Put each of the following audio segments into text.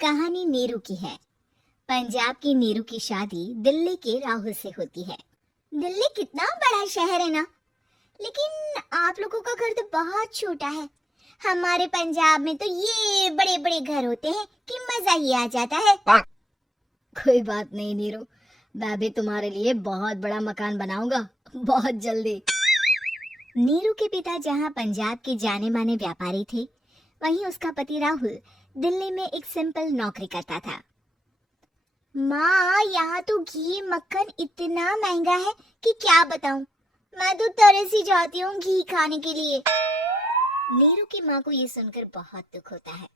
कहानी नीरू की है। पंजाब की नीरू की शादी दिल्ली के राहुल से होती है। दिल्ली कितना बड़ा शहर है ना, लेकिन आप लोगों का घर तो बहुत छोटा है। हमारे पंजाब में तो ये बड़े बड़े घर होते हैं कि मजा ही आ जाता है। कोई बात नहीं नीरू, मैं भी तुम्हारे लिए बहुत बड़ा मकान बनाऊंगा बहुत जल्दी। नीरू के पिता जहाँ पंजाब के जाने माने व्यापारी थे, वहीं उसका पति राहुल दिल्ली में एक सिंपल नौकरी करता था। माँ, यहाँ तो घी मक्खन इतना महंगा है कि क्या बताऊं। मैं तो तरस ही जाती हूँ घी खाने के लिए। नीरू की माँ को ये सुनकर बहुत दुख होता है।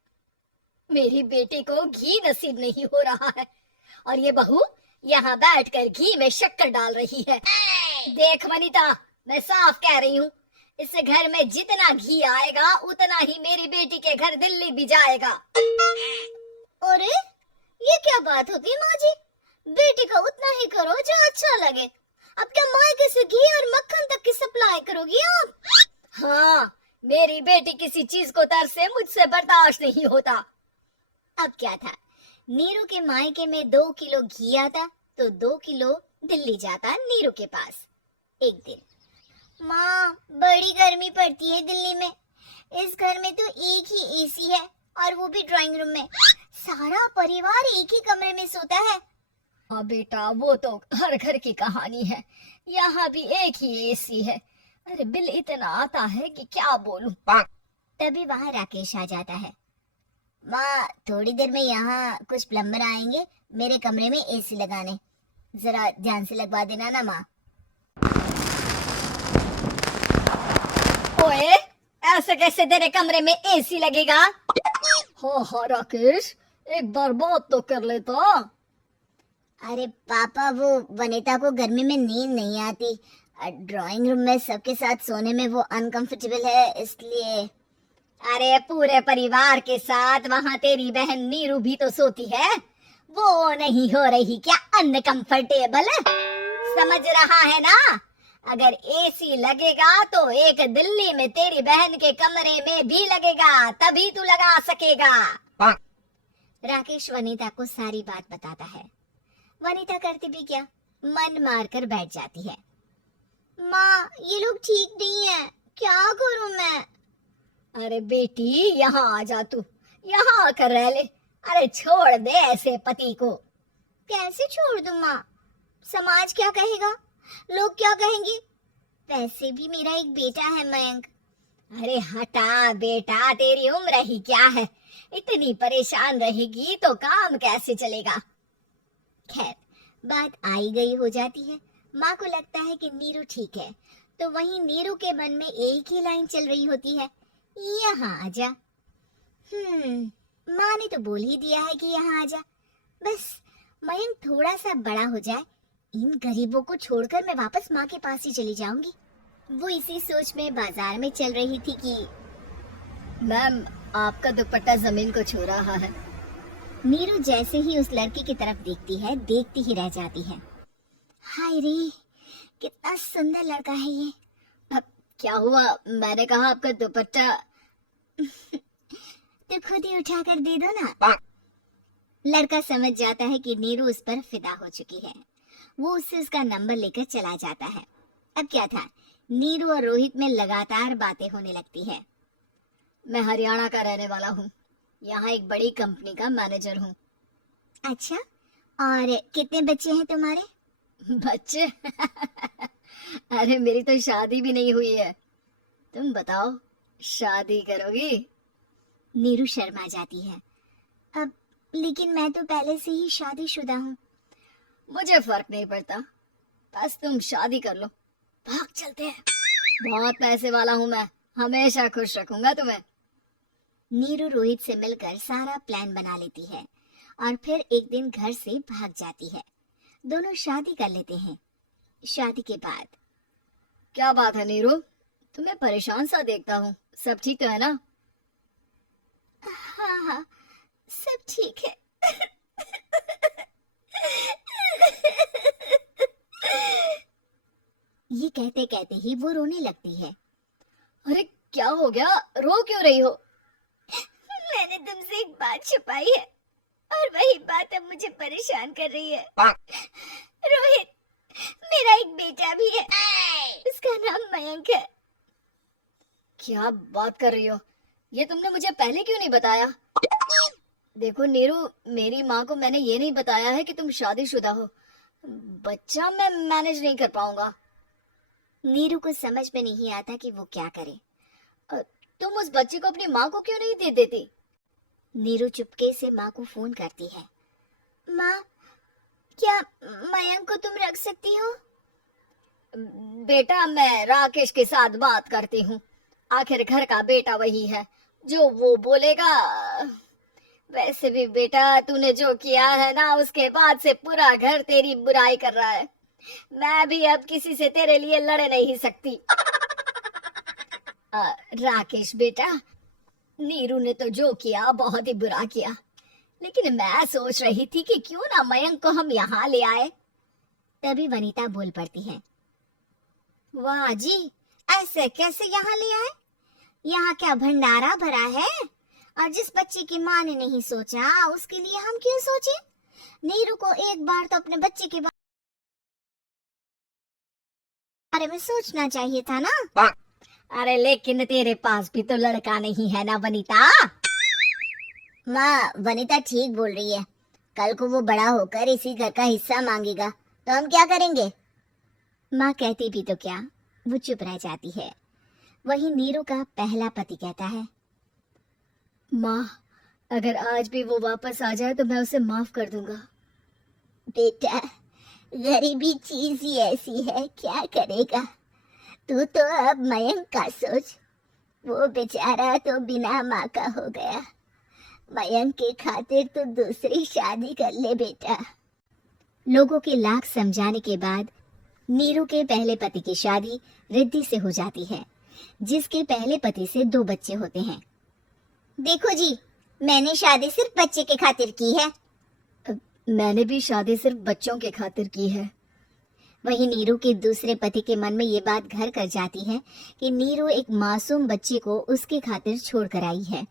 मेरी बेटी को घी नसीब नहीं हो रहा है और ये बहू यहाँ बैठकर घी में शक्कर डाल रही है। देख वनिता, मैं साफ कह रही हूँ, इस घर में जितना घी आएगा उतना ही मेरी बेटी के घर दिल्ली भी जाएगा। अरे ये क्या बात होती है माँ जी? बेटी का उतना ही करो जो अच्छा लगे। अब क्या मायके से घी और मक्खन तक की सप्लाई करोगी आप? हाँ, मेरी बेटी किसी चीज को तरसे मुझसे बर्दाश्त नहीं होता। अब क्या था, नीरू के मायके में 2 किलो घी आता तो 2 किलो दिल्ली जाता नीरू के पास। एक दिन, माँ बड़ी गर्मी पड़ती है दिल्ली में। इस घर में तो एक ही एसी है और वो भी ड्राइंग रूम में। सारा परिवार एक ही कमरे में सोता है। हाँ बेटा, वो तो हर घर की कहानी है। यहाँ भी एक ही एसी है। अरे बिल इतना आता है कि क्या बोलूं। तभी वहाँ राकेश आ जाता है। माँ, थोड़ी देर में यहाँ कुछ प्लम्बर आएंगे मेरे कमरे में एसी लगाने, जरा ध्यान से लगवा देना ना माँ। ओए, ऐसे कैसे तेरे कमरे में एसी लगेगा? हाँ राकेश, एक बार बात तो कर लेता। अरे पापा, वो वनिता को गर्मी में नींद नहीं आती। ड्राइंग रूम में सबके साथ सोने में वो अनकंफर्टेबल है, इसलिए। अरे पूरे परिवार के साथ वहाँ तेरी बहन नीरू भी तो सोती है, वो नहीं हो रही क्या अनकंफर्टेबल? समझ रहा है ना? अगर एसी लगेगा तो एक दिल्ली में तेरी बहन के कमरे में भी लगेगा, तभी तू लगा सकेगा। राकेश वनिता को सारी बात बताता है। वनिता करती भी क्या, मन मारकर बैठ जाती है। माँ, ये लोग ठीक नहीं है, क्या करूं मैं? अरे बेटी, यहाँ आ जा, तू यहाँ आकर रह ले। अरे छोड़ दे ऐसे पति को। कैसे छोड़ दूं माँ? समाज क्या कहेगा, लोग क्या कहेंगे? वैसे भी मेरा एक बेटा है मयंक। अरे हटा बेटा, तेरी उम्र ही क्या है, इतनी परेशान रहेगी तो काम कैसे चलेगा। खैर, बात आई गई हो जाती है। माँ को लगता है कि नीरू ठीक है, तो वहीं नीरू के मन में एक ही लाइन चल रही होती है, यहाँ आजा। माँ ने तो बोल ही दिया है कि यहाँ आजा। बस मयंक थोड़ा सा बड़ा हो जाए, इन गरीबों को छोड़कर मैं वापस माँ के पास ही चली जाऊंगी। वो इसी सोच में बाजार में चल रही थी कि मैम, आपका दुपट्टा जमीन को छू रहा है। नीरू जैसे ही उस लड़की की तरफ देखती है, देखती ही रह जाती है। हाय रे, कितना सुंदर लड़का है ये। अब क्या हुआ? मैंने कहा आपका दुपट्टा। तो खुद ही उठा कर दे दो ना। लड़का समझ जाता है कि नीरू उस पर फिदा हो चुकी है। वो उससे उसका नंबर लेकर चला जाता है। अब क्या था, नीरू और रोहित में लगातार बातें होने लगती है। मैं हरियाणा का रहने वाला हूँ, यहाँ एक बड़ी कंपनी का मैनेजर हूँ। अच्छा, और कितने बच्चे हैं तुम्हारे? बच्चे? अरे मेरी तो शादी भी नहीं हुई है। तुम बताओ, शादी करोगी? नीरू शर्मा जाती है। अब लेकिन मैं तो पहले से ही शादीशुदा हूँ। मुझे फर्क नहीं पड़ता, बस तुम शादी कर लो, भाग चलते हैं। बहुत पैसे वाला हूँ मैं, हमेशा खुश रखूंगा तुम्हें। नीरू रोहित से मिलकर सारा प्लान बना लेती है और फिर एक दिन घर से भाग जाती है। दोनों शादी कर लेते हैं। शादी के बाद, क्या बात है नीरू, तुम्हें परेशान सा देखता हूँ, सब ठीक तो है ना? हाँ हाँ, सब ठीक है। ये कहते कहते ही वो रोने लगती है। अरे क्या हो गया, रो क्यों रही हो? मैंने तुमसे एक बात छुपाई है। और वही बात अब मुझे परेशान कर रही है। रोहित, मेरा एक बेटा भी है, उसका नाम मयंक है। क्या बात कर रही हो? ये तुमने मुझे पहले क्यों नहीं बताया? देखो नीरू, मेरी माँ को मैंने ये नहीं बताया है कि तुम शादीशुदा हो। बच्चा मैं मैनेज नहीं कर पाऊंगा। नीरू को समझ में नहीं आता कि वो क्या करे। तुम उस बच्चे को अपनी माँ को क्यों नहीं दे देती? नीरू चुपके से माँ को फोन करती है। माँ, क्या मयंक को तुम रख सकती हो? बेटा, मैं राकेश के साथ बात करती हूँ। आखिर घर का बेटा वही है, जो वो बोलेगा। वैसे भी बेटा, तूने जो किया है ना, उसके बाद से पूरा घर तेरी बुराई कर रहा है। मैं भी अब किसी से तेरे लिए लड़ नहीं सकती। राकेश बेटा, नीरू ने तो जो किया बहुत ही बुरा किया, लेकिन मैं सोच रही थी कि क्यों ना मयंक को हम यहाँ ले आए। तभी वनीता बोल पड़ती है। वाह जी, ऐसे कैसे यहाँ ले आए? यहाँ क्या भंडारा भरा है? और जिस बच्चे की माँ ने नहीं सोचा, उसके लिए हम क्यों सोचे? नीरू को एक बार तो अपने बच्चे के बारे में सोचना चाहिए था ना। अरे लेकिन तेरे पास भी तो लड़का नहीं है ना वनीता? माँ, वनीता ठीक बोल रही है। कल को वो बड़ा होकर इसी घर का हिस्सा मांगेगा तो हम क्या करेंगे? माँ कहती भी तो क्या, वो चुप रह जाती है। वही नीरू का पहला पति कहता है। माँ, अगर आज भी वो वापस आ जाए तो मैं उसे माफ कर दूंगा। बेटा, गरीबी चीज ही ऐसी है, क्या करेगा? तू तो अब मयंक का सोच। वो बेचारा तो बिना माँ का हो गया। मयंक के खातिर तो दूसरी शादी कर ले बेटा। लोगों के लाख समझाने के बाद नीरू के पहले पति की शादी रिद्धि से हो जाती है, जिसके पहले पति से 2 बच्चे होते हैं। देखो जी, मैंने शादी सिर्फ बच्चे के खातिर की है। मैंने भी शादी सिर्फ बच्चों के खातिर की है। वहीं नीरू के दूसरे पति के मन में ये बात घर कर जाती है कि नीरू एक मासूम बच्चे को उसके खातिर छोड़ कर आई है।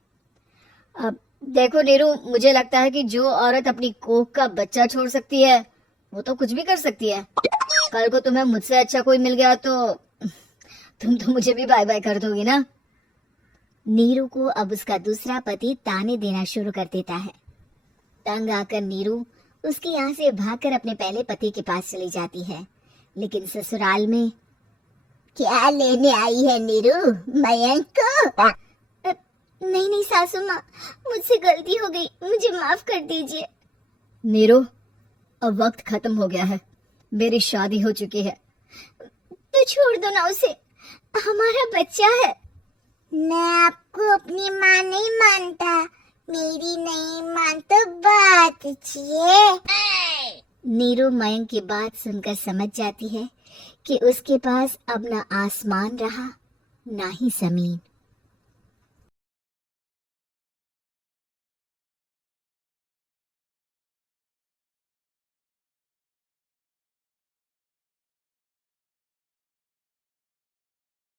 अब देखो नीरू, मुझे लगता है कि जो औरत अपनी कोख का बच्चा छोड़ सकती है, वो तो कुछ भी कर सकती है। कल को तुम्हें मुझसे अच्छा कोई मिल गया तो तुम तो मुझे भी बाय बाय कर दोगी ना। नीरू को अब उसका दूसरा पति ताने देना शुरू कर देता है। तंग आकर नीरू उसके यहाँ से भागकर अपने पहले पति के पास चली जाती है, लेकिन ससुराल में क्या लेने आई है नीरू, मयंक को? नहीं नहीं सासू माँ, मुझसे गलती हो गई, मुझे माफ कर दीजिए। नीरू, अब वक्त खत्म हो गया है, मेरी शादी हो चुकी है। तो छोड़ दो ना उसे, हमारा बच्चा है। मैं आपको अपनी माँ नहीं मानता, मेरी नहीं मान तो बात अच्छी। नीरू मयंक की बात सुनकर समझ जाती है कि उसके पास अब ना आसमान रहा ना ही जमीन।